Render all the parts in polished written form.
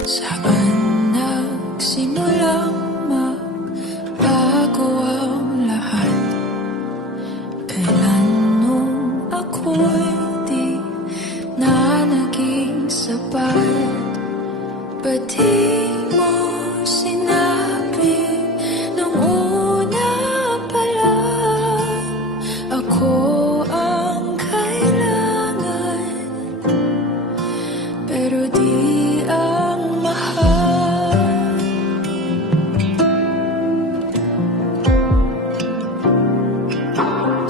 Saan nagsimulang magbago ang lahat? Kailan nung ako'y di na naging sapat? Ba't di mo sinabi nung una pa lang ako ang kailangan, pero di ang mahal?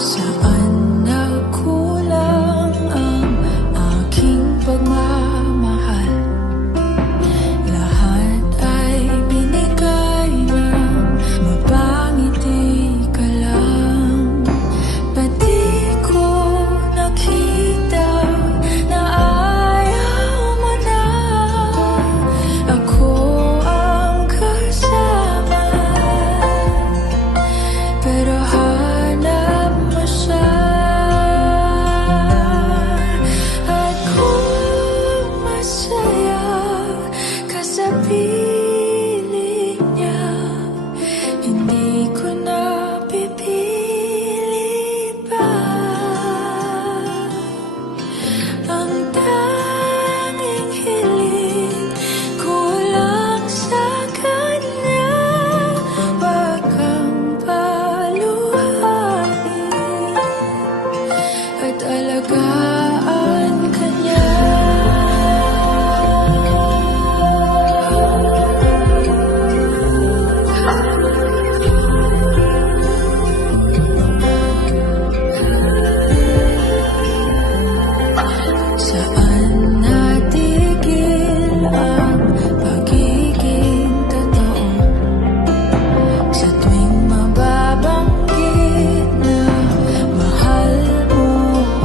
Saan nagkulang ang aking pagmamahal? Lahat ay binigay ng mapangiti ka lang. Ba't di ko nakita na ayaw mo na ako ang kasama? Pero hanap mo siya, at kung masaya ka sa piling niya, hindi ko na pipilit pa. Ang tanging hiling ko lang sa kanya, wag kang paluhain at alagaan ka niya. Saan natigil ang pagiging totoo? Sa tuwing mababanggit na mahal mo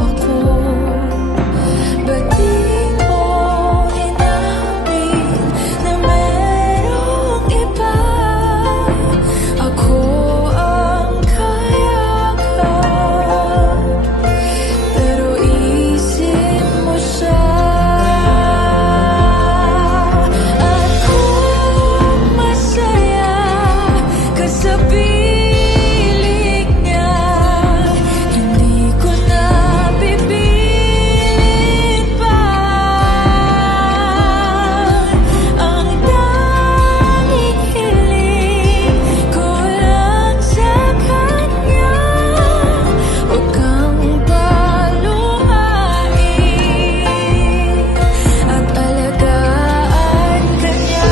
ako, ba't di mo inamin na merong iba? Ako ang kayakan, pero isip mo siya. At kung masaya ka sa piling niya, hindi ko na pipilit pa. Ang tanging hiling ko lang sa kanya, wag kang paluhain at alagaan ka niya.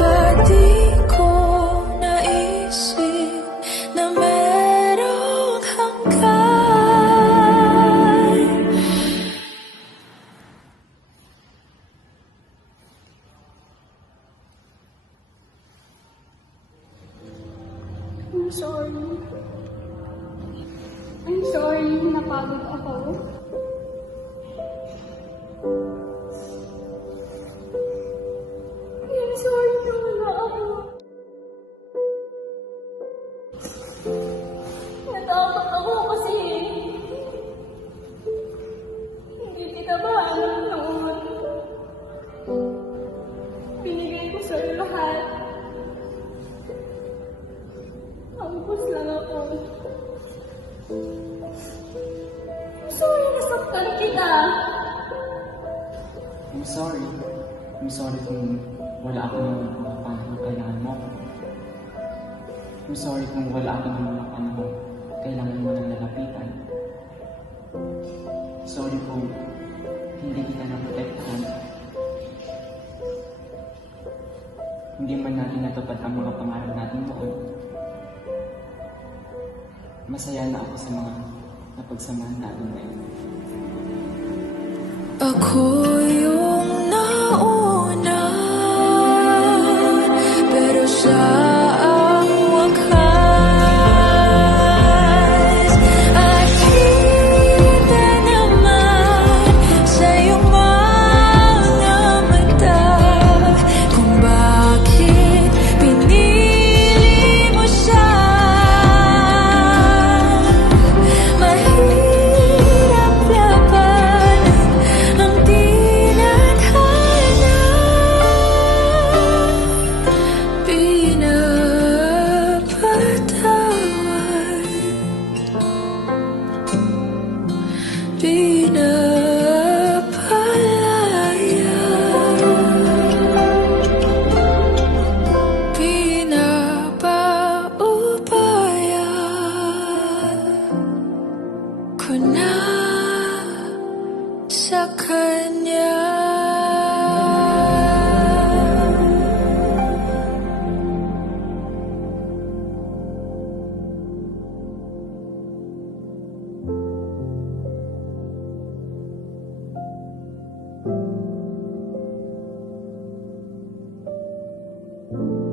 Ba't di ko naisip na merong hanggan? I'm sorry. I'm sorry, napagod ako. I'm sorry talaga ako. Natakot ako kasi hindi kita maalam noon. Binigay ko sa'yo lahat. Naubos lang ako. Sorry, nasaktan kita. I'm sorry. I'm sorry kung wala ako ng mga panahon kailangan mo ako. I'm sorry kung wala ako ng mga panahon kailangan mo ng lalapitan. Sorry kung hindi kita naprotektahan. Hindi man natin natupad ang mga pangarap natin noon. Masaya na ako sa mga napagsamahan natin ngayon. Ako yung nauna, pero siya ang wakas. At kita naman sa iyong mga mata kung bakit ko.